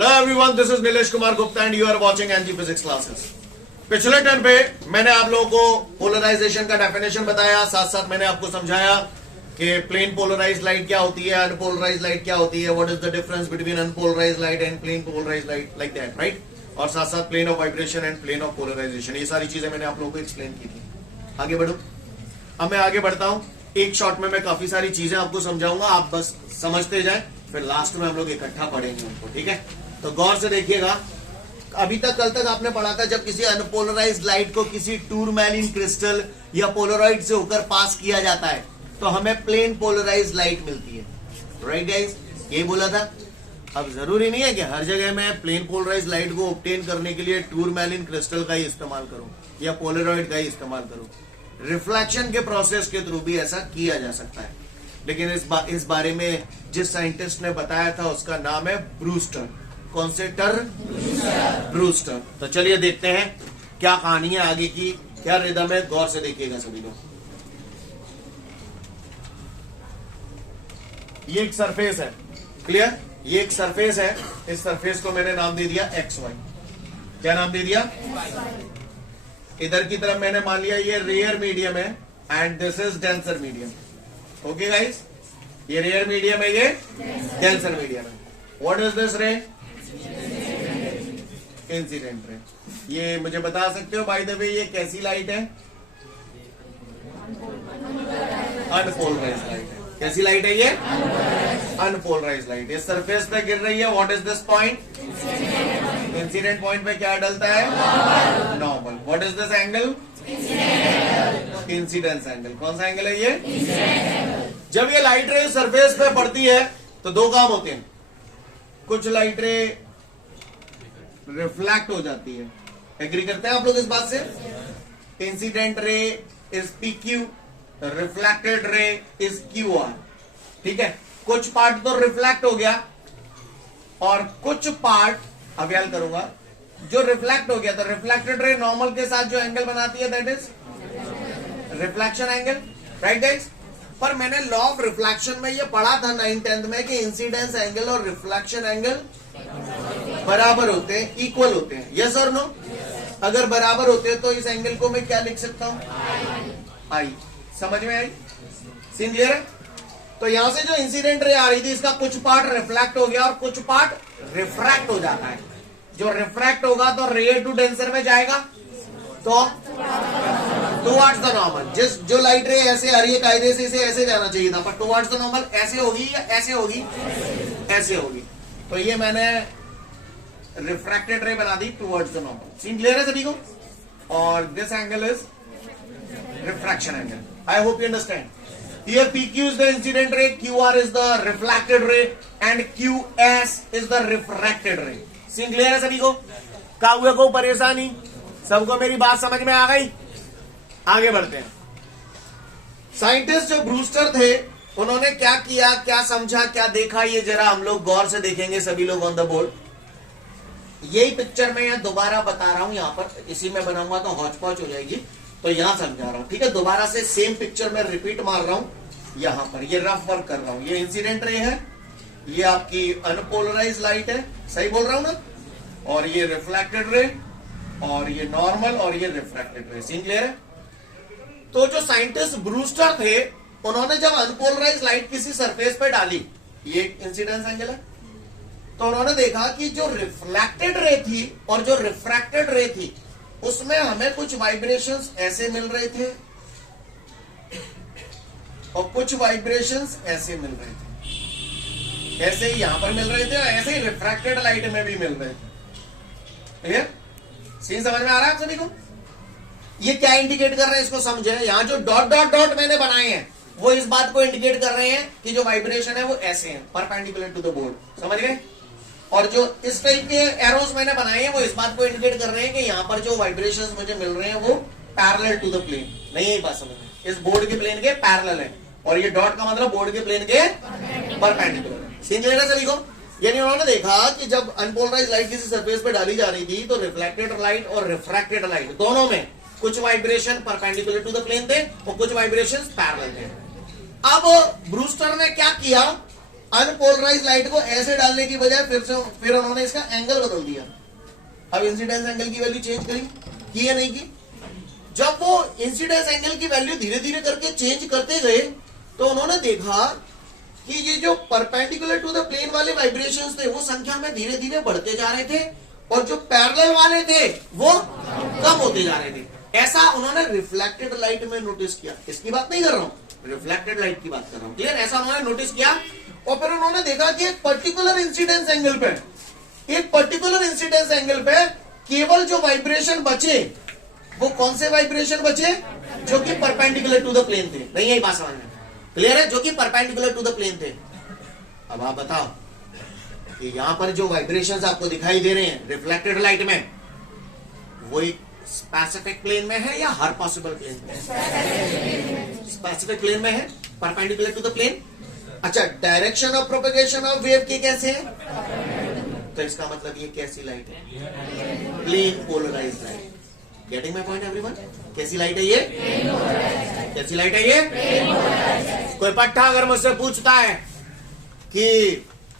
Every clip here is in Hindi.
Hello everyone, this is Nilesh Kumar Gupta and you are watching NG physics classes. पिछले टर्न पे मैंने आप लोगों को पोलराइजेशन का डेफिनेशन बताया, साथ साथ मैंने आपको समझाया कि प्लेन पोलराइज्ड लाइट क्या होती है, अनपोलराइज्ड लाइट क्या होती है, what is the difference between unpolarised light and plane polarised light, like that, right. और साथ साथ plane of vibration and plane of polarisation, ये सारी चीजें मैंने आप लोगों को एक्सप्लेन की थी। आगे बढ़ो, अब मैं आगे बढ़ता हूं। एक शॉट में मैं काफी सारी चीजें आपको समझाऊंगा, आप बस समझते जाएं, फिर लास्ट में हम लोग इकट्ठा पढ़ेंगे उनको, ठीक है। तो गौर से देखिएगा, अभी तक कल तक आपने पढ़ा था जब किसी अनपोलराइज्ड लाइट को किसी टूरमैलिन क्रिस्टल या पोलराइड से होकर पास किया जाता है तो हमें प्लेन पोलराइज्ड लाइट मिलती है, राइट गाइस, ये बोला था। अब जरूरी नहीं है कि हर जगह मैं प्लेन पोलराइज्ड लाइट को ऑब्टेन करने के लिए टूरमैलिन क्रिस्टल का ही इस्तेमाल करूं या पोलराइड का ही इस्तेमाल करूं। रिफ्लेक्शन के प्रोसेस के थ्रू भी ऐसा किया जा सकता है, लेकिन इस बारे में जिस साइंटिस्ट ने बताया था उसका नाम है ब्रूस्टर। कौन से ब्रूस्टर। तो चलिए देखते हैं क्या कहानी है आगे की, क्या रिदम है, गौर से देखिएगा सभी लोग। ये एक सरफेस है, क्लियर, ये एक सरफेस है। इस सरफेस को मैंने नाम दे दिया एक्स वाई। क्या नाम दे दिया? इधर की तरफ मैंने मान लिया ये रेयर मीडियम है and this is denser medium. Okay guys, ये रेयर मीडियम है, ये डेंसर मीडियम है। व्हाट इज दिस रे? Incident ray. ये मुझे बता सकते हो बाय द वे ये कैसी लाइट है? अनपोलराइज्ड लाइट है। कैसी लाइट है ये? Unpolarised light. इस सरफेस पे गिर रही है, what is this point? Incident point पे क्या डलता है? Normal. What is this angle? Incidence angle. कौन सा एंगल है ये? जब ये लाइट रे सरफेस पे पड़ती है तो दो काम होते हैं। कुछ लाइट रे रिफ्लेक्ट हो जाती है, एग्री करते हैं आप लोग इस बात से? Incident ray is P Q, reflected ray is Q R, ठीक है। कुछ पार्ट तो रिफ्लेक्ट हो गया और कुछ पार्ट, अब याद करूंगा, जो रिफ्लेक्ट हो गया तो रिफ्लेक्टेड रे नॉर्मल के साथ जो एंगल बनाती है that is reflection angle, right guys. पर मैंने लॉ ऑफ रिफ्लेक्शन में ये पढ़ा था 9th-10th में कि इंसिडेंस एंगल और रिफ्लेक्शन एंगल बराबर होते हैं, इक्वल होते हैं, यस और नो? अगर बराबर होते हैं तो इस एंगल को मैं क्या लिख सकता हूं? आई। समझ में आई? सीन क्लियर है? तो यहां से जो इंसिडेंट रे आ रही थी इसका कुछ पार्ट रिफ्लेक्ट हो गया और कुछ पार्ट रिफ्रैक्ट हो जाता है। जो रिफ्रैक्ट होगा तो रेयर टू डेंसर में जाएगा तो टुवर्ड्स द नॉर्मल। जिस जो लाइट रे ऐसे आ रही है कायदे से इसे ऐसे जाना चाहिए था, पर टुवर्ड्स द नॉर्मल ऐसे होगी या ऐसे होगी? ऐसे होगी। तो ये मैंने रिफ्रैक्टेड रे बना दी towards the normal. Seen clear है सभी को? और this angle is refraction angle. I hope you understand. Here PQ is the incident ray, QR is the reflected ray and QS is the refracted ray. Scene clear है सभी को? काहुए को परेशानी? सबको मेरी बात समझ में आ गई? आगे बढ़ते हैं। साइंटिस्ट जो ब्रूस्टर थे उन्होंने क्या किया, क्या समझा, क्या देखा, ये जरा हम लोग गौर से देखेंगे सभी लोग ऑन द बोर्ड। यही पिक्चर में मैं दोबारा बता रहा हूं, यहां पर इसी में बनाऊंगा तो हौच पौच हो जाएगी, तो यहां समझा रहा हूं, ठीक है। दोबारा से सेम पिक्चर में रिपीट मार रहा हूं, यहां पर ये रफ वर्क कर रहा हूं। ये इंसिडेंट रे है, ये आपकी अनपोलराइज्ड लाइट है, सही बोल रहा हूं ना? और ये रिफ्लेक्टेड रे और ये नॉर्मल और ये रिफ्रैक्टेड रे। सीन क्लियर है? तो जो साइंटिस्ट ब्रूस्टर थे उन्होंने जब अनपोलराइज्ड लाइट किसी सरफेस पे डाली, ये इंसिडेंस एंगल है, तो उन्होंने देखा कि जो रिफ्लेक्टेड रे थी और जो रिफ्रैक्टेड रे थी उसमें हमें कुछ वाइब्रेशंस ऐसे मिल रहे थे और कुछ वाइब्रेशंस ऐसे मिल रहे थे। ऐसे ही यहां पर मिल रहे थे और ऐसे ही रिफ्रैक्टेड लाइट में भी मिल रहे थे। क्लियर? सीन समझ में आ रहा है आप सभी को? ये क्या इंडिकेट कर रहे हैं इसको समझे। यहां जो डॉट डॉट डॉट मैंने बनाए हैं वो इस बात को इंडिकेट कर रहे हैं कि जो वाइब्रेशन है वो ऐसे है, परपेंडिकुलर टू द बोर्ड। समझ गए? और जो इस टाइप के एरोज मैंने बनाए हैं वो इस बात को इंडिकेट कर रहे हैं कि यहां पर जो वाइब्रेशंस मुझे मिल रहे हैं वो पैरेलल टू द प्लेन। नहीं, यही बात समझ में? इस बोर्ड के प्लेन के पैरेलल है और ये डॉट का मतलब बोर्ड के प्लेन के परपेंडिकुलर है। सीन क्लियर है सभी को? यानी उन्होंने देखा कि जब अनपोलराइज्ड लाइट किसी सरफेस पे डाली जा रही थी तो रिफ्लेक्टेड लाइट और रिफ्रैक्टेड लाइट दोनों में कुछ vibration perpendicular to the plane थे और कुछ वाइब्रेशंस पैरेलल थे। अब ब्रूस्टर ने क्या किया, अनपोलराइज लाइट को ऐसे डालने की बजाय फिर उन्होंने इसका एंगल बदल दिया। अब इंसिडेंस एंगल की वैल्यू चेंज करी, की या नहीं की? जब वो इंसिडेंस एंगल की वैल्यू धीरे धीरे करके चेंज करते गए तो उन्होंने देखा कि ये जो परपेंडिकुलर टू द प्लेन वाले वाइब्रेशंस थे वो संख्या में धीरे धीरे बढ़ते जा रहे थे और जो पैरेलल वाले थे वो कम होते जा रहे थे। ऐसा उन्होंने रिफ्लेक्टेड लाइट में नोटिस किया। इसकी बात नहीं कर रहा हूं, रिफ्लेक्टेड लाइट की बात कर रहा हूं। क्लियर? ऐसा उन्होंने नोटिस किया और फिर उन्होंने देखा कि एक पर्टिकुलर इंसिडेंस एंगल पे केवल जो वाइब्रेशन बचे वो कौन से वाइब्रेशन बचे? जो कि परपेंडिकुलर टू द प्लेन थे। नहीं, यही बात समझ में क्लियर है? जो कि परपेंडिकुलर टू द प्लेन थे। अब आप बताओ कि यहां पर जो वाइब्रेशंस आपको दिखाई दे रहे हैं रिफ्लेक्टेड लाइट में, वो एक स्पेसिफिक प्लेन में है या हर पॉसिबल प्लेन में? स्पेसिफिक प्लेन में है, परपेंडिकुलर टू द प्लेन। अच्छा, direction of propagation of wave के कैसे है? तो इसका मतलब ये कैसी लाइट है? Plane polarised light. Getting my point everyone? कैसी लाइट है ये? कैसी लाइट है ये? कोई पट्टा अगर मुझसे पूछता है कि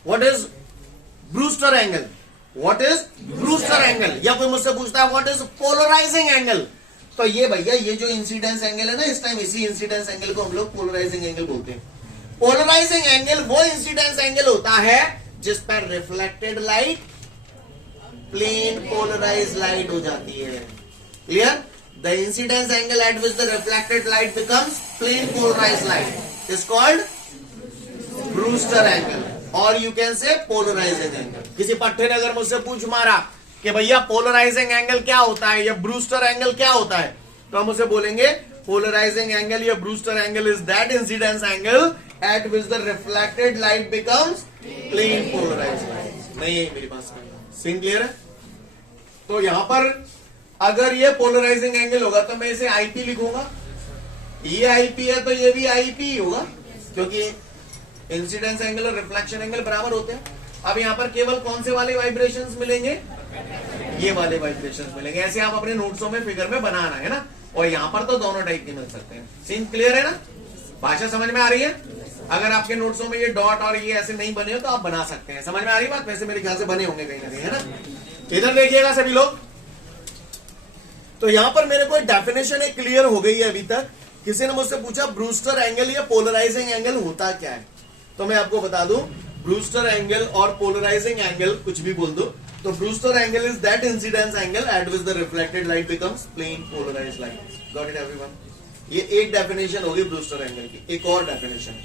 what is Brewster angle, what is Brewster angle, या कोई मुझसे पूछता है व्हाट इज पोलराइजिंग एंगल, तो ये भैया ये जो इंसिडेंस एंगल है ना, इस टाइम इसी इंसिडेंस एंगल को हम लोग पोलराइजिंग एंगल बोलते हैं। पोलराइजिंग एंगल वो इंसिडेंस एंगल होता है जिस पर reflected light plane polarise light हो जाती है। Clear? The incidence angle at which the reflected light becomes plane polarise light is called Brewster angle, और you can say polarizing angle. किसी पट्टे ने अगर मुझसे पूछ मारा कि भैया पोलराइजिंग एंगल क्या होता है या ब्रूस्टर एंगल क्या होता है, तो हम उसे बोलेंगे पोलराइजिंग एंगल या Brewster angle is that incidence angle at which the reflected light becomes plane polarise light. नहीं है मेरी पास सीन क्लियर है? तो यहां पर अगर ये पोलराइजिंग एंगल होगा तो मैं इसे आईपी लिखूंगा, ये आईपी है तो ये भी आईपी होगा, क्योंकि इंसिडेंस एंगल और रिफ्लेक्शन एंगल बराबर होते हैं। अब यहां पर केवल कौन से वाले वाइब्रेशंस मिलेंगे? ये वाले वाइब्रेशंस मिलेंगे। ऐसे आप अपने नोट्सों में फिगर में बनाना है ना, और यहां पर तो दोनों टाइप के मिल सकते हैं। सीन क्लियर है ना? भाषा समझ में आ रही है? अगर आपके नोट्सों में ये डॉट और ये ऐसे नहीं बने हो तो आप बना सकते हैं। समझ में आ रही बात? वैसे मेरे ख्याल से बने होंगे कहीं ना कहीं, है ना? इधर देखिएगा सभी लोग। तो यहां पर मेरे को डेफिनेशन एक क्लियर हो गई है अभी तक। किसी ने मुझसे पूछा ब्रूस्टर एंगल या पोलराइजिंग एंगल होता क्या है, तो मैं आपको बता दूं ब्रूस्टर एंगल और पोलराइजिंग एंगल कुछ भी बोल दो, तो Brewster angle is that incidence angle at which the reflected light becomes plane polarised light. Got it everyone? ये एक डेफिनेशन होगी ब्रूस्टर एंगल की। एक और डेफिनेशन,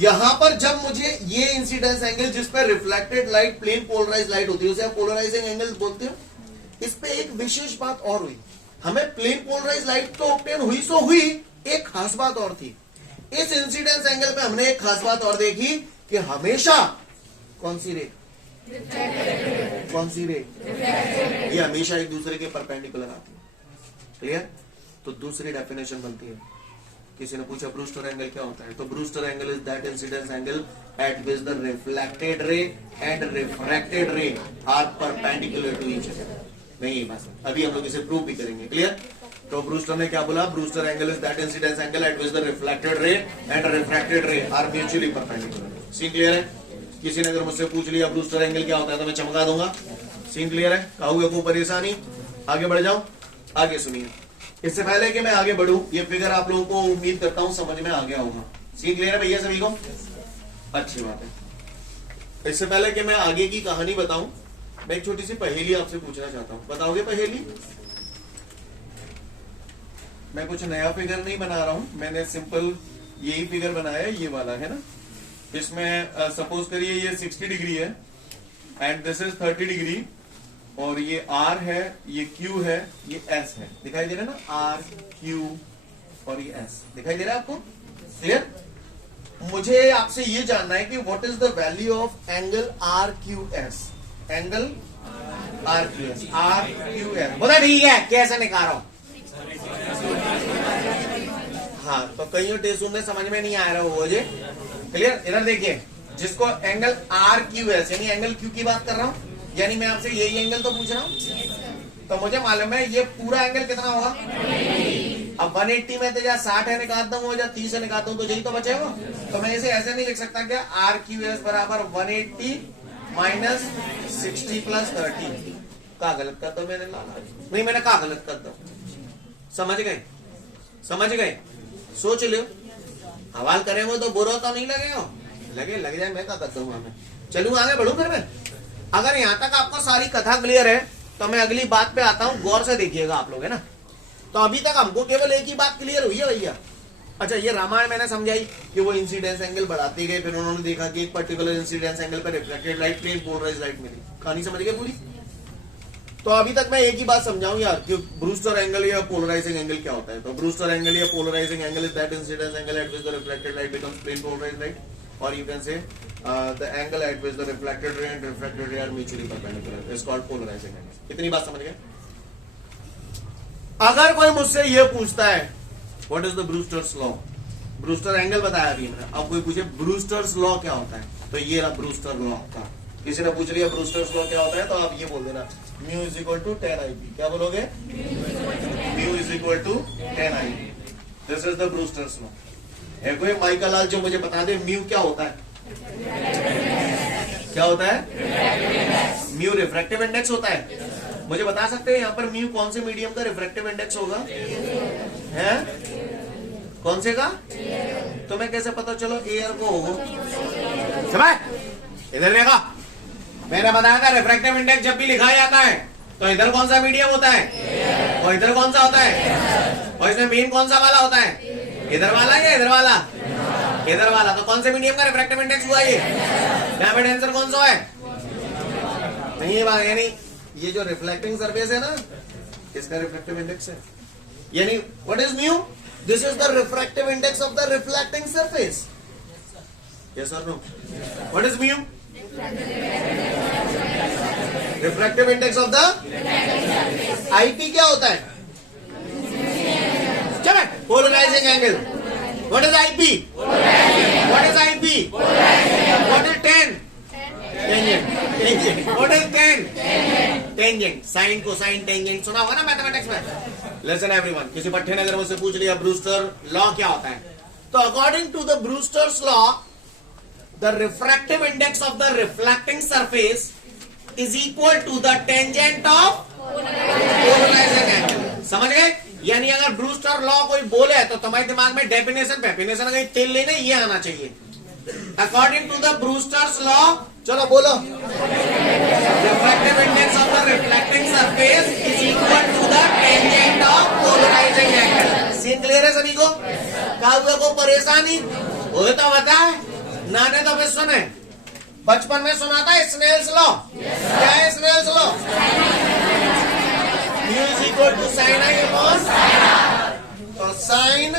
यहां पर जब मुझे ये इंसिडेंस एंगल जिस पर reflected light plane polarised light होती है उसे आप पोलराइजिंग एंगल बोलते हो। इस पे एक विशेष बात और हुई, हमें प्लेन पोलराइज्ड लाइट तो ऑब्टेन हुई सो हुई, एक खास बात और थी। इस इंसिडेंस एंगल पे हमने एक खास बात और देखी कि हमेशा कौन सी रे, कौन सी रे, ये हमेशा एक दूसरे के परपेंडिकुलर आती है। क्लियर? तो दूसरी डेफिनेशन बनती है। किसी ने पूछा ब्रूस्टर एंगल क्या होता है, तो Brewster angle is that incidence angle at which the reflected ray and refracted ray are perpendicular to each other. नहीं बस अभी हम लोग इसे प्रूव भी करेंगे। क्लियर? तो ब्रूस्टर ने क्या बोला? Brewster angle is that incidence angle at which the reflected ray and refracted ray are mutually perpendicular. Scene clear है? किसी ने अगर मुझसे पूछ लिया ब्रूस्टर एंगल क्या होता है तो मैं चमका दूंगा। सीन क्लियर है? कहोगे कोई परेशानी? आगे बढ़ जाऊं? आगे सुनिए। इससे पहले कि मैं आगे बढ़ूं, ये फिगर आप लोगों को उम्मीद करता हूं समझ में आ गया होगा। सीन क्लियर है भैया सभी को? अच्छी बात है। इससे पहले कि मैं आगे की कहानी बताऊं, मैं एक छोटी सी पहेली आपसे पूछना चाहता हूं। बताओगे पहेली? मैं कुछ नया फिगर नहीं बना रहा हूं, मैंने सिंपल यही फिगर बनाया है, ये वाला है ना। इसमें सपोज करिए ये 60 डिग्री है एंड दिस इज 30 डिग्री, और ये R है, ये Q है, ये S है। दिखाई दे रहा है ना? R, Q और ये S दिखाई दे रहा है आपको? क्लियर? मुझे आपसे ये जानना है कि what is the value of angle RQS। Angle RQS, RQS बोला ठीक है, कैसे निकाल रहा हूं? हाँ, तो कईयों टेस्ट में समझ में नहीं आ रहा हो मुझे। क्लियर? इधर देखिए, जिसको एंगल RQS यानी एंगल Q की बात कर रहा हूं, यानी मैं आपसे यही एंगल तो पूछ रहा हूं, तो मुझे मालूम है ये पूरा एंगल कितना होगा? अब 180 में तो या 60 है निकालता हूँ या 30 है निकालता हूँ तो यही तो बचेगा। तो मैं इसे ऐसे नहीं लिख सकता क्या, आर क्यू एस बराबर 180 माइनस 60 प्लस 30। कहा गलत कर दो मैंने, नहीं मैंने कहा गलत कर दो। समझ गए, समझ गए, सोच लो। हवाल करेंगे तो बुरा तो नहीं लगेगा, लग जाए मैं क्या करता हूँ। मैं चलूँ आगे बढ़ू फिर मैं। अगर यहाँ तक आपको सारी कथा क्लियर है तो मैं अगली बात पे आता हूँ, गौर से देखिएगा आप लोग, है ना। तो अभी तक हमको केवल एक ही बात क्लियर हुई है भैया। अच्छा, ये रामायण मैंने समझाई कि वो इंसिडेंस एंगल बढ़ाती गई, फिर उन्होंने देखा कि एक पर्टिकुलर इंसिडेंस एंगल पर reflected light plane polarised light मिली। कहानी समझ गए पूरी। तो अभी तक मैं एक ही बात समझाऊं यार कि ब्रूस्टर एंगल या पोलराइजिंग एंगल क्या होता है। तो ब्रूस्टर एंगल या polarizing angle is that incidence angle at which the reflected light becomes plane polarised light, और you can say the angle at which the reflected ray and refracted ray are mutually perpendicular is called polarizing angle. कितनी बात समझ गए। अगर कोई मुझसे ये पूछता है what is the Brewster's law, Brewster angle बताया अभी मैंने, अब कोई पूछे ब्रूस्टर्स लॉ क्या होता है, तो ये रहा ब्रूस्टर लॉ का। किसी ने पूछ लिया ब्रूस्टर्स लॉ क्या होता है तो आप ये बोल देना mu is equal to 10 IP। क्या बोलोगे, mu is equal to 10 IP। This is the Brewster's law. है कोई माइकल लाल जो मुझे बता दे म्यू क्या होता है, क्या होता है। म्यू रिफ्रैक्टिव इंडेक्स होता है। मुझे बता सकते हैं यहाँ पर म्यू कौन से मीडियम का रिफ्रैक्टिव इंडेक्स होगा, है कौन से का, तो मैं कैसे पता चलो एयर को होगा। इधर देखा, मैंने बताया था रिफ्रैक्टिव इंडेक्स जब भी लिखा जाता है तो इधर कौन सा मीडियम होता है और इधर कौन सा होता है, और इसमें मेन कौन सा वाला होता है, इधर वाला या इधर वाला, इधर वाला। तो कौन से मीडियम का रिफ्रैक्टिव इंडेक्स हुआ ये, यहाँ पे आंसर कौन सा है, नहीं ये बात, यानी ये जो रिफ्लेक्टिंग सरफेस है ना इसका रिफ्रैक्टिव इंडेक्स है। यानी what is mu, this is the refractive index of the reflecting surface. Yes और no, what is mu, refractive index of the IP. क्या होता है, चलो polarizing angle. What is IP, what is IP, what is tan, tangent, what is tan, tangent, sine cosine tangent सुना होगा ना मैथमेटिक्स में। लिसन एवरीवन, किसी पट्टे ने अगर मुझसे पूछ लिया ब्रूस्टर लॉ क्या होता है, तो according to the Brewster's law the refractive index of the reflecting surface is equal to the tangent of polarizing angle। समझ गए। यानी अगर ब्रूस्टर लॉ कोई बोले तो तुम्हारे दिमाग में डेफिनेशन अगर तेल लेने ये आना चाहिए। According to the Brewster's law, चलो बोलो, refractive index of the reflecting surface is equal to the tangent of polarizing angle। Scene clear है सभी को, काव्य को परेशानी हो तो बताए नाने तो फिर सुने, बचपन में सुना था स्नेल्स लॉ। क्या है Snell's law, mu is equal to sine i upon, तो साइन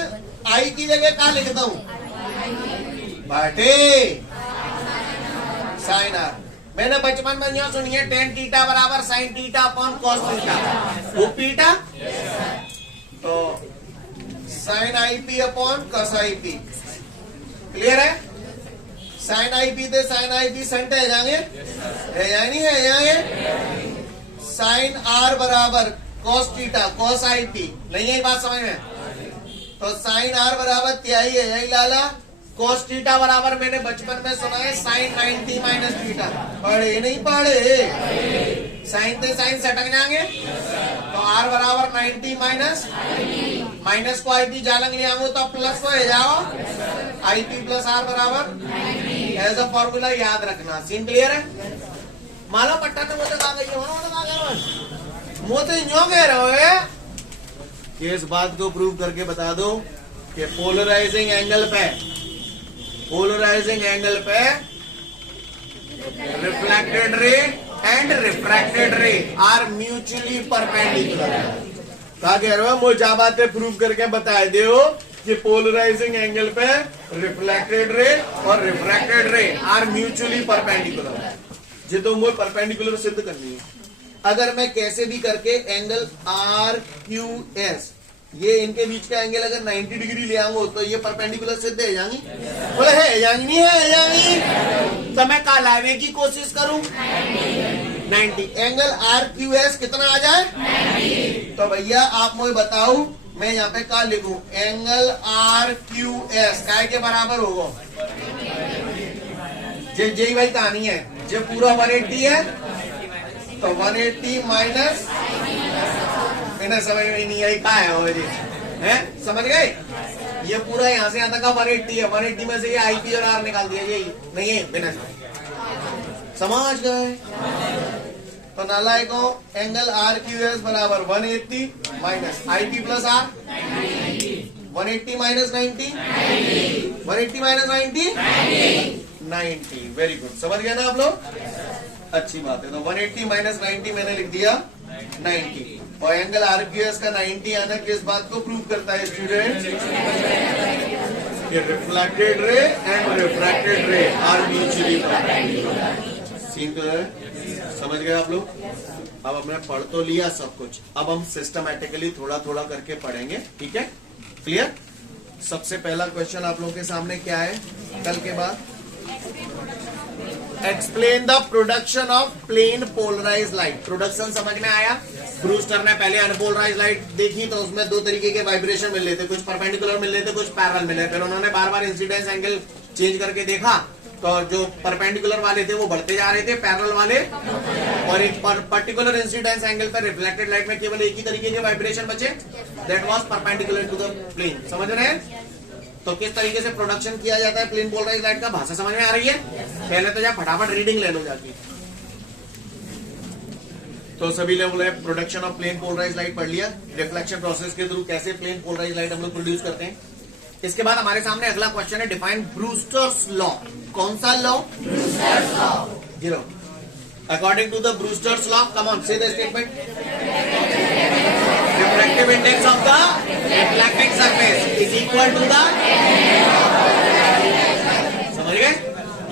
आई की जगह क्या लिखता हूं, बाटे साइन आर। मैंने बचपन में यहां सुनी है टेन थीटा बराबर sine theta upon cos theta, वो पीटा तो sine i p upon cos i p. Clear है। साइन आई पी थे साइन आई पी सेंट है जाएंगे, है या नहीं है, जाएंगे। साइन आर बराबर cos theta cos i p, नहीं है बात समझ में। तो साइन आर बराबर क्या ही है, यही लाला। कॉस थीटा बराबर मैंने बचपन में सुना है साइन 90 माइनस थीटा, पढ़े नहीं पढ़े, साइन थे साइन सटक जाएंगे। तो आर बराबर 90 माइनस को आई पी जालंग ले आऊंगा तो प्लस को है जाओ, आई पी प्लस आर बराबर एज अ फॉर्मूला याद रखना। सीन क्लियर है। माला पट्टा तो मुझे कहा गई मोते यूं कह रहे हो कि इस बात को प्रूव करके बता दो कि पोलराइजिंग एंगल पे reflected ray and refracted ray are mutually perpendicular. कहा कह रहे हो मुझे जा बातें प्रूव करके बता दो कि पोलराइजिंग एंगल पे रिफ्लेक्टेड रे और refracted ray are mutually perpendicular. ये तो मुझे परपेंडिकुलर सिद्ध करनी है। अगर मैं कैसे भी करके एंगल आर क्यू एस, ये इनके बीच का एंगल अगर 90 डिग्री ले आऊंगा तो ये परपेंडिकुलर सिद्ध है जाएंगी, बोले है जाएंगी नहीं है जाएंगी। तो मैं कहा लाने की कोशिश करूं 90, एंगल आर क्यू एस कितना आ जाए 90। तो भैया आप मुझे बताओ मैं यहाँ पे क्या लिखूं, एंगल आर क्यू एस काय के बराबर होगा, जे भाई कहानी है, जो पूरा 180 है तो 180 माइनस, मैंने समझ में नहीं आई क्या है वो जी है, समझ गए। ये पूरा यहाँ से यहाँ तक का 180 है, 180 में से ये आईपी और आर निकाल दिया, यही नहीं है बिना समझ गए। तो नालायको एंगल आर क्यू एस बराबर 180 minus ip plus r, 180 minus 90, 180 minus 90, very good, समझ गए ना आप लोग, अच्छी बात है। तो 180 माइनस 90 मैंने लिख दिया 90, और एंगल आर क्यू एस का 90 आना किस बात को प्रूव करता है student, reflected ray and refracted ray are mutually समझ गए आप लोग। अब हमने पढ़ तो लिया सब कुछ, अब हम सिस्टमैटिकली थोड़ा थोड़ा करके पढ़ेंगे, ठीक है, क्लियर। सबसे पहला क्वेश्चन आप लोगों के सामने क्या है कल के बाद, explain the production of plane polarise light. Production समझ में आया, ब्रूस्टर ने पहले अनपोलराइज लाइट देखी तो उसमें दो तरीके के वाइब्रेशन मिल रहे थे, कुछ परपेंडिकुलर मिल रहे थे, कुछ पैरेलल मिल रहे थे, फिर उन्होंने बार बार इंसिडेंस एंगल चेंज करके देखा, तो जो परपेंडिकुलर वाले थे वो बढ़ते जा रहे थे, पैरेलल वाले, और एक पर्टिकुलर इंसिडेंस एंगल पर रिफ्लेक्टेड लाइट में केवल एक ही तरीके के वाइब्रेशन बचे, that was perpendicular to the plane. समझ रहे हैं। तो किस तरीके से प्रोडक्शन किया जाता है प्लेन पोलराइज लाइट का, भाषा समझ में आ रही है। पहले तो जा फटाफट रीडिंग ले लो जाके। तो सभी लोगों ने production of plane polarise light पढ़ लिया, रिफ्लेक्शन प्रोसेस के थ्रू कैसे प्लेन पोलराइज लाइट हम लोग प्रोड्यूस करते हैं। इसके बाद हमारे सामने अगला क्वेश्चन है, डिफाइन ब्रूस्टर्स लॉ। कौन सा लॉ, ब्रूस्टर्स लॉ, गिरो। According to the Brewster's law, come on say the statement, refractive index of the reflecting surface is equal to the, समझ गए,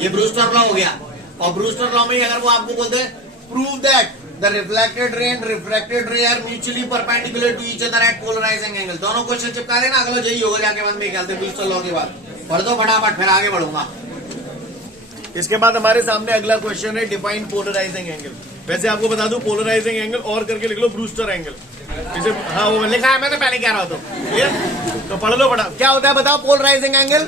ये ब्रूस्टर लॉ हो गया। और ब्रूस्टर लॉ में अगर वो आपको बोलते हैं prove that the reflected ray and refracted ray are mutually perpendicular to each other at polarizing angle, दोनों क्वेश्चन चिपका देना, अगला यही होगा जाके बाद में क्या ब्रूस्टर लॉ के बाद पढ़ दो फटाफट, फिर आगे बढ़ूंगा। इसके बाद हमारे सामने अगला क्वेश्चन है, डिफाइन पोलराइजिंग एंगल। वैसे आपको बता दूं पोलराइजिंग एंगल और करके लिख लो ब्रूस्टर एंगल, इसे हाँ वो लिखा है, मैं तो पहले कह रहा हूं, तो पढ़ लो बड़ा, क्या होता है बताओ polarizing angle.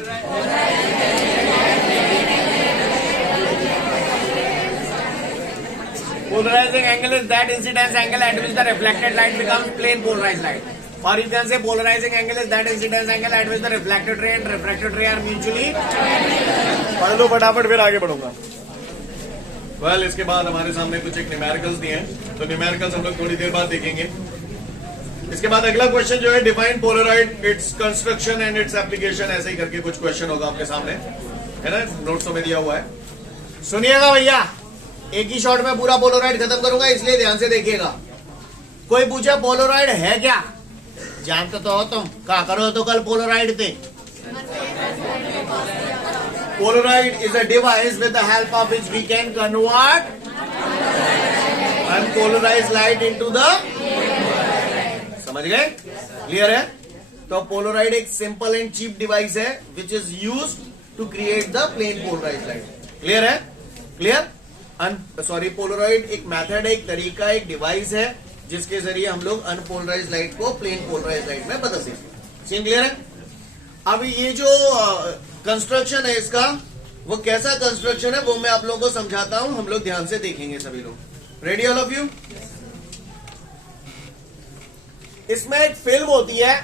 Polarizing angle is that incidence angle at which the reflected light becomes plane polarized light. Or you can say polarizing angle is that incidence angle at which the reflected ray and refracted ray are mutually. पढ़ लो फटाफट, फिर आगे बढ़ूंगा। वेल इसके बाद हमारे सामने कुछ एक न्यूमेरिकल्स दिए हैं, तो न्यूमेरिकल्स हम लोग थोड़ी देर बाद देखेंगे। इसके बाद अगला क्वेश्चन जो है, define Polaroid, its construction and its application, ऐसे ही करके कुछ क्वेश्चन होगा आपके सामने, है ना, नोट्सों में दिया हुआ है। सुनिएगा भैया, एक ही शॉट में पूरा पोलराइड खत्म करूंगा, इसलिए ध्यान से देखिएगा। कोई पूछे पोलराइड है क्या, जानते तो हो तुम, क्या करो तो कल पोलराइड थे। Polaroid is a device with the help of which we can convert unpolarized light into the, समझ गए, क्लियर है। तो पोलराइड एक सिंपल एंड चीप डिवाइस है which is used to create the plane polarised light, clear है, क्लियर। सॉरी, पोलराइड एक मेथड है, एक तरीका, एक डिवाइस है जिसके जरिए हम लोग अनपोलराइज्ड लाइट को प्लेन पोलराइज्ड लाइट में बदल सकते हैं, क्लियर है। अब ये जो कंस्ट्रक्शन है इसका, वो कैसा कंस्ट्रक्शन है वो मैं आप लोगों को समझाता हूं, हम लोग ध्यान से देखेंगे सभी लोग। Ready all of you. इसमें एक फिल्म होती है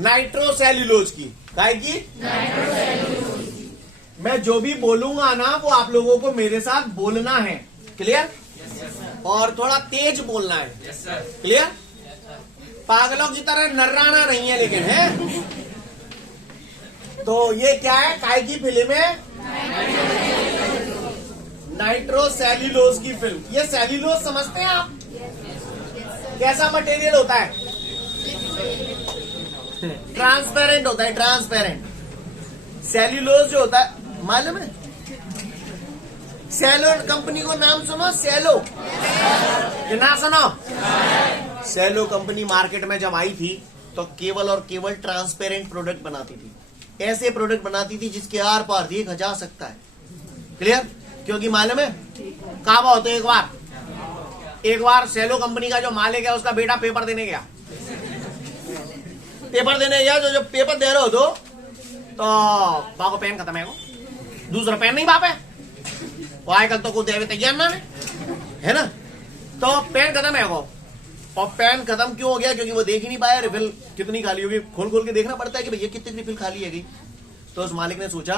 नाइट्रोसेल्यूलोज की, काय की, मैं जो भी बोलूंगा ना वो आप लोगों को मेरे साथ बोलना है, क्लियर, और थोड़ा तेज बोलना है, क्लियर, पागलों की तरह नर्राना नहीं है, लेकिन है। तो ये क्या है, काय की फिल्म है, नाइट्रोसेल्यूलोज की फिल्म। ये सेल्यूलोज समझते हैं आप, कैसा मटेरियल होता है, ट्रांसपेरेंट होता है, ट्रांसपेरेंट। सेल्यूलोज जो होता है मालूम है, सेलो कंपनी को नाम सुनो, सेलो, ना सुनो। सेलो कंपनी मार्केट में जब आई थी तो केवल और केवल ट्रांसपेरेंट प्रोडक्ट बनाती थी, ऐसे प्रोडक्ट बनाती थी जिसके आर पार देखा जा सकता है, क्लियर। क्योंकि मालूम है काबा होते, एक बार सेलो कंपनी का जो मालिक है उसका बेटा पेपर देने गया, पेपर देने गया तो जब पेपर दे रहे हो तो बाको पेन खत्म है वो, दूसरा पेन नहीं बाप है वो आजकल तो कुछ देवे तैयार ना है ना, तो पेन खत्म है वो। और पेन खत्म क्यों हो गया? क्योंकि वो देख ही नहीं पाया रिफिल कितनी खाली होगी, खोल खोल के देखना पड़ता है कि भैया कितनी रिफिल खाली है। तो उस मालिक ने सोचा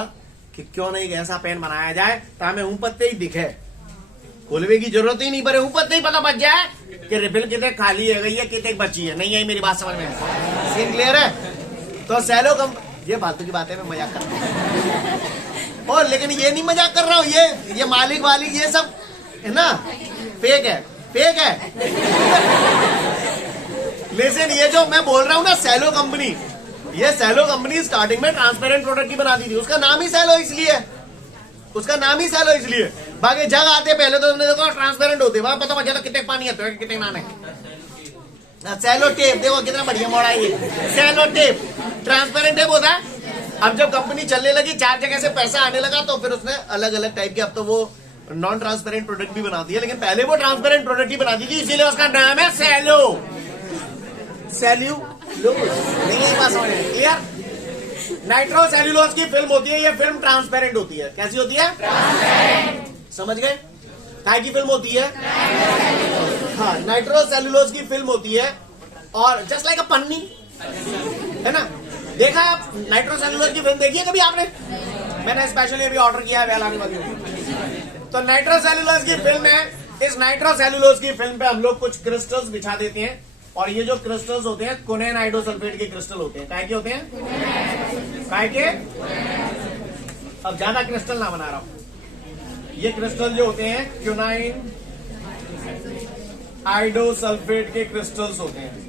कि क्यों नहीं ऐसा पेन बनाया जाए तो हमें ऊपर ही दिखे, खोलवे की जरूरत ही नहीं पड़े, ऊपर ही पता बच जाए कि रिफिल कितने खाली है गई है कितने बची है। नहीं आई मेरी बात समझ में? सीन क्लियर है? तो सैलो ये फालतू की बात है, मैं मजाक कर रहा हूँ। और लेकिन ये नहीं मजाक कर रहा हूँ, ये मालिक वालिक ये सब है ना फेक है, फेक है। लेकिन ये जो मैं बोल रहा हूँ ना सैलो कंपनी, ये सैलो कंपनी स्टार्टिंग में ट्रांसपेरेंट प्रोडक्ट की बनाती थी, उसका नाम ही सैलो इसलिए, उसका नाम ही सैलो इसलिए। बाकी जग आते पहले तो तुमने देखो ट्रांसपेरेंट होते, वहां पता चलता कितने पानी है कितने नान है। सैलो टेप देखो कितना बढ़िया मॉडल है ये, सैलो टेप ट्रांसपेरेंट टेप होता है। अब जब कंपनी चलने लगी, 4 जगह से पैसा आने लगा, तो फिर उसने अलग अलग टाइप के, अब तो वो नॉन ट्रांसपेरेंट प्रोडक्ट भी बनाती है, लेकिन पहले वो ट्रांसपेरेंट प्रोडक्ट ही बनाती थी, इसीलिए उसका नाम है सैलो। सेल्यूलोज नहीं है बात समझ में? क्लियर? नाइट्रो सेल्यूलोज की फिल्म होती है, ये फिल्म ट्रांसपेरेंट होती है। कैसी होती है? समझ गए? काय की फिल्म होती है? हाँ, नाइट्रो सेल्यूलोज की फिल्म होती है, और जस्ट लाइक अ पन्नी है ना। देखा है आप नाइट्रो सेल्यूलोज की फिल्म? देखी है कभी आपने? मैंने स्पेशली अभी ऑर्डर किया है लाने वाली। तो नाइट्रो सेल्यूलोज की फिल्म है, इस नाइट्रो सेल्यूलोज की फिल्म पे हम लोग कुछ क्रिस्टल्स बिछा देते हैं, और ये जो क्रिस्टल्स होते हैं कुनैन आइडोसल्फेट के क्रिस्टल होते हैं। काय के होते हैं? काय के? अब ज्यादा क्रिस्टल ना बना रहा हूं, ये क्रिस्टल जो होते हैं क्यूनाइन आइडोसल्फेट के क्रिस्टल्स होते हैं,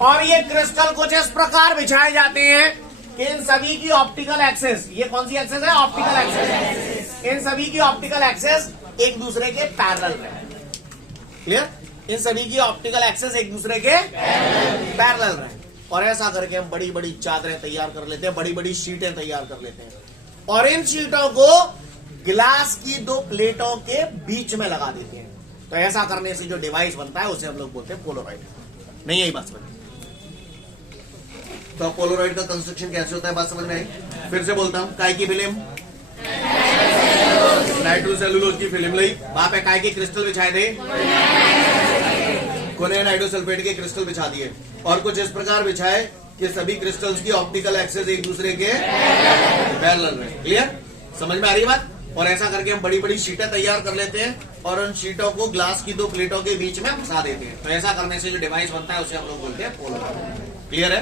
और ये क्रिस्टल कुछ इस प्रकार बिछाए जाते हैं कि इन सभी की ऑप्टिकल एक्सेस, ये कौन सी एक्सेस है? Optical axis. इन सभी की ऑप्टिकल एक्सेस एक दूसरे के पैरेलल रहे। क्लियर? इन सभी की ऑप्टिकल एक्सेस एक दूसरे के पैरेलल रहे, और ऐसा करके हम बड़ी बड़ी चादरें तैयार कर लेते हैं, बड़ी बड़ी शीटें तैयार कर लेते हैं, और इन शीटों को ग्लास की 2 प्लेटों के बीच में लगा देते हैं। तो ऐसा करने से जो डिवाइस बनता है उसे हम लोग बोलते हैं पोलराइड। नहीं यही बात समझ? तो पोलराइड का कंस्ट्रक्शन कैसे होता है बात समझ में आई? फिर से बोलता हूं, काय की फिल्म? नाइट्रो सेल्यूलोज की फिल्म ली, वहां पे काय के क्रिस्टल बिछाए थे, कुनैन आइडोसल्फेट के क्रिस्टल बिछा दिए, और कुछ इस प्रकार बिछाए कि सभी क्रिस्टल्स की ऑप्टिकल एक्सेस एक दूसरे के पैरेलल रहे। क्लियर? समझ में आ रही है बात? और ऐसा करके हम बड़ी बड़ी शीटें तैयार कर लेते हैं, और उन शीटों को ग्लास की 2 प्लेटों के बीच में फंसा देते हैं। तो ऐसा करने से जो डिवाइस बनता है उसे हम लोग बोलते हैं पोलराइड। क्लियर है?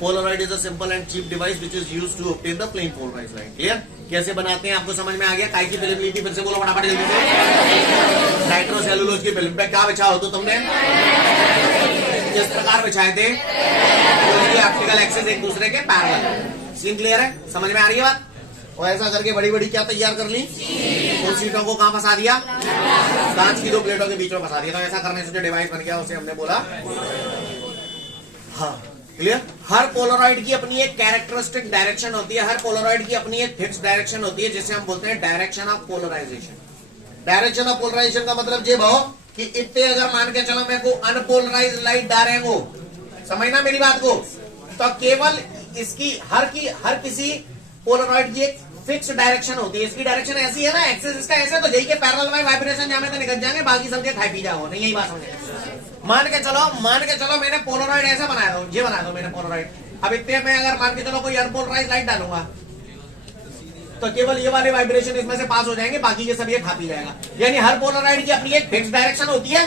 Polaroid is a simple and cheap device which is used to obtain the plane polarised light. Clear? कैसे बनाते हैं आपको समझ में आ गया? काय की फिल्म ली थी? फिर से बोलो फटाफट जल्दी से। नाइट्रो सेल्यूलोज की फिल्म पे क्या बिछा हो तो तुमने? किस प्रकार बिछाए थे? उसकी ऑप्टिकल एक्सेस एक दूसरे के पैरेलल। सीन क्लियर है? समझ में आ रही है बात? और ऐसा करके बड़ी बड़ी क्या तैयार कर ली? उन सीटों को कहां फंसा दिया? कांच की 2 प्लेटों के बीच में फंसा दिया। तो ऐसा करने से जो डिवाइस बन गया उसे हमने बोला। हाँ, क्लियर? हर पोलराइड की अपनी एक कैरेक्टरिस्टिक डायरेक्शन होती है, हर पोलराइड की अपनी एक फिक्स डायरेक्शन होती है, जिसे हम बोलते हैं direction of polarization. Direction of polarization का मतलब ये भाव कि इतने अगर मान के चलो मेरे को अनपोलराइज लाइट डाले को, समझना मेरी बात को, तो केवल इसकी हर किसी पोलराइड की एक फिक्स डायरेक्शन होती है। इसकी डायरेक्शन ऐसी है ना, एक्सेस इसका ऐसे, तो यही के पैरेलल में वाइब्रेशन जामे तो निकल जाएंगे, बाकी सब के खाई पी जाओ। नहीं यही बात समझे? मान के चलो मैंने पोलराइड ऐसा बनाया दो, ये बना दो मैंने पोलराइड। अब इतने में अगर मान के चलो कोई अनपोलराइज लाइट डालूंगा तो केवल ये वाले वाइब्रेशन इसमें से पास हो जाएंगे, बाकी के सब ये खा पी जाएगा। यानी हर पोलराइड की अपनी एक फिक्स डायरेक्शन होती है,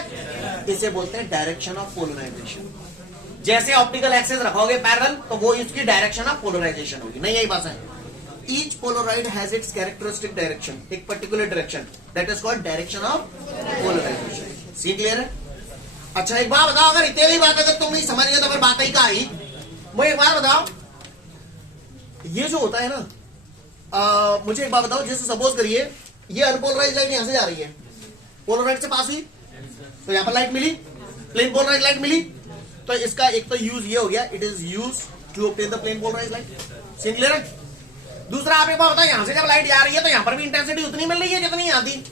इसे बोलते हैं डायरेक्शन ऑफ पोलराइजेशन। जैसे ऑप्टिकल एक्सेस रखोगे पैरेलल तो वो इसकी डायरेक्शन ऑफ पोलराइजेशन होगी। नहीं यही बात है? Each polaroid has its characteristic direction, एक particular direction that is called direction of polarization. Scene clear है? अच्छा एक बात बताओ, अगर इतनी बात अगर तुम नहीं समझ गए तो फिर बात ही का आई। मुझे एक बात बताओ, ये जो होता है ना, मुझे एक बात बताओ, जैसे सपोज करिए ये अनपोलराइज लाइट यहां से जा रही है, पोलराइड से पास हुई तो यहां पर लाइट मिली, प्लेन पोलराइज लाइट मिली, तो इसका एक तो यूज ये हो गया, it is use to obtain the plane polarise light. Scene clear है? दूसरा आप एक बार बताओ, यहां से जब लाइट जा रही है तो यहां पर भी इंटेंसिटी उतनी मिल रही है जितनी यहां थी,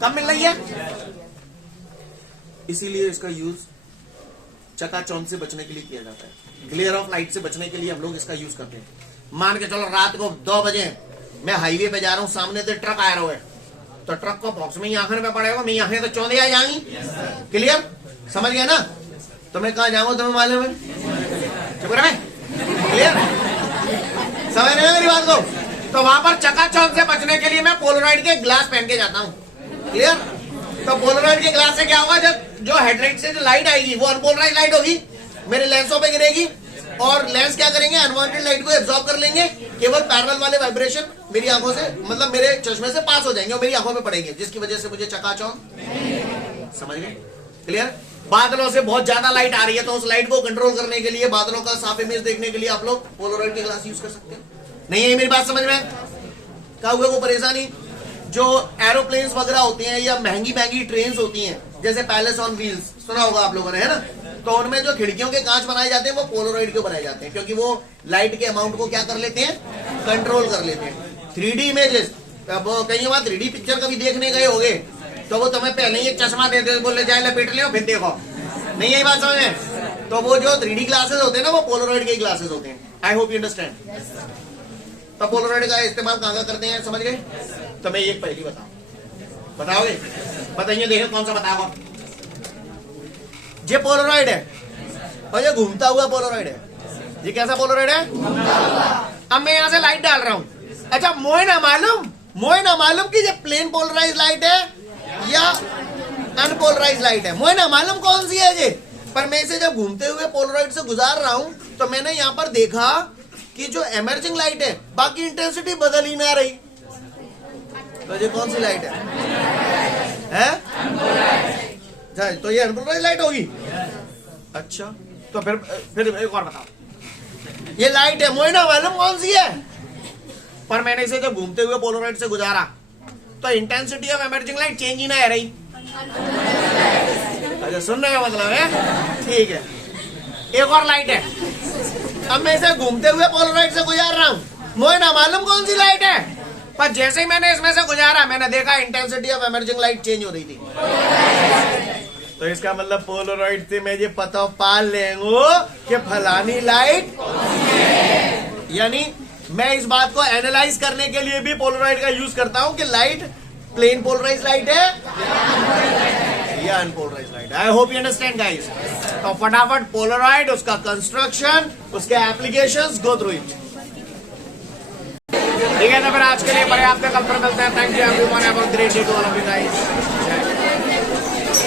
कम मिल रही है, इसीलिए इसका यूज चकाचौंध से बचने के लिए किया जाता है। ग्लेयर ऑफ लाइट से बचने के लिए हम लोग इसका यूज करते हैं। मान के चलो रात को 2 बजे मैं हाईवे पे जा रहा हूं, सामने से ट्रक आ रहा है, तो ट्रक को बॉक्स में ही आंखन में पड़ेगा, मेरी आंखें तो चौंधे आ जाएंगी। क्लियर, समझ गया ना? तो मैं कहा जाऊंगा तुम्हें मालूम है? चुप रहे, क्लियर, समझ रहे मेरी बात को? तो वहां पर चकाचौंध से बचने के लिए मैं पोलराइड के ग्लास पहन के जाता हूं। क्लियर? तो पोलराइड के ग्लास से क्या होगा, जब जो हेडलाइट से जो लाइट आएगी वो अनपोलराइज लाइट होगी, मेरे लेंसों पे गिरेगी, और लेंस क्या करेंगे, अनवांटेड लाइट को एब्जॉर्ब कर लेंगे, केवल पैरेलल वाले वाइब्रेशन मेरी आंखों से, मतलब मेरे चश्मे से पास हो जाएंगे और मेरी आंखों में पड़ेंगे, जिसकी वजह से मुझे चकाचौंध। समझ गए? क्लियर? बादलों से बहुत ज्यादा लाइट आ रही है, तो उस लाइट को कंट्रोल करने के लिए, बादलों का साफ इमेज देखने के लिए आप लोग पोलराइड के ग्लास यूज कर सकते हैं। नहीं है मेरी बात समझ में? क्या हुआ वो परेशानी? जो एरोप्लेन्स वगैरह होते हैं या महंगी महंगी ट्रेन होती हैं, जैसे पैलेस ऑन व्हील्स सुना होगा आप लोगों ने, है ना? तो उनमें जो खिड़कियों के कांच बनाए जाते हैं वो पोलराइड के बनाए जाते हैं, क्योंकि वो लाइट के अमाउंट को क्या कर लेते हैं, कंट्रोल कर लेते हैं। 3D इमेजेस, अब कई बार 3D पिक्चर कभी देखने गए होगे, तो वो तुम्हें पहले ही एक चश्मा दे दे, बोले जाए लपेट ले फिर देखो, नहीं यही बात समझ में? तो वो जो 3D ग्लासेस होते हैं ना, वो पोलराइड के ग्लासेस होते हैं। आई होप यू अंडरस्टैंड। तो पोलराइड का इस्तेमाल कहाँ करते हैं, समझ गए? तो मैं एक पहली बताओगे? बताइए, देखिए कौन सा बताओगा। ये पोलराइड है और ये घूमता हुआ पोलराइड है। ये कैसा पोलराइड है? अब मैं यहां से लाइट डाल रहा हूं, अच्छा मोए ना मालूम कि ये प्लेन पोलराइज लाइट है या अनपोलराइज लाइट है, मोए ना मालूम कौन सी है ये। पर मैं इसे जब घूमते हुए पोलराइड से गुजार रहा हूं, तो मैंने यहां पर देखा कि जो एमर्जिंग लाइट है, बाकी इंटेंसिटी बदल ही ना रही। तो ये कौन सी लाइट है? तो ये अनपोलराइज लाइट होगी। अच्छा, तो फिर एक और बताओ, ये लाइट है, मुझे ना मालूम कौन सी है, पर मैंने इसे जब घूमते हुए पोलराइड से गुजारा, तो intensity of emerging light change ही ना है रही। अच्छा, सुनने का मतलब है, ठीक है। एक और लाइट है, अब मैं इसे घूमते हुए पोलराइड से गुजार रहा हूं, मुझे ना मालूम कौन सी लाइट है, पर जैसे ही मैंने इसमें से गुजारा, मैंने देखा intensity of emerging light change हो रही थी। तो इसका मतलब पोलराइड से मैं ये पता पा लेंगे कि फलानी लाइट, यानी मैं इस बात को एनालाइज करने के लिए भी पोलराइड का यूज करता हूं कि लाइट प्लेन पोलराइज लाइट है या unpolarize light. I hope you understand guys. तो फटाफट पोलराइड, उसका कंस्ट्रक्शन, उसके एप्लीकेशंस, गो थ्रू इट। ठीक है, तो फिर आज के लिए पर्याप्त है, कल फिर मिलते हैं। Thank you everyone, have a great day to all of you guys.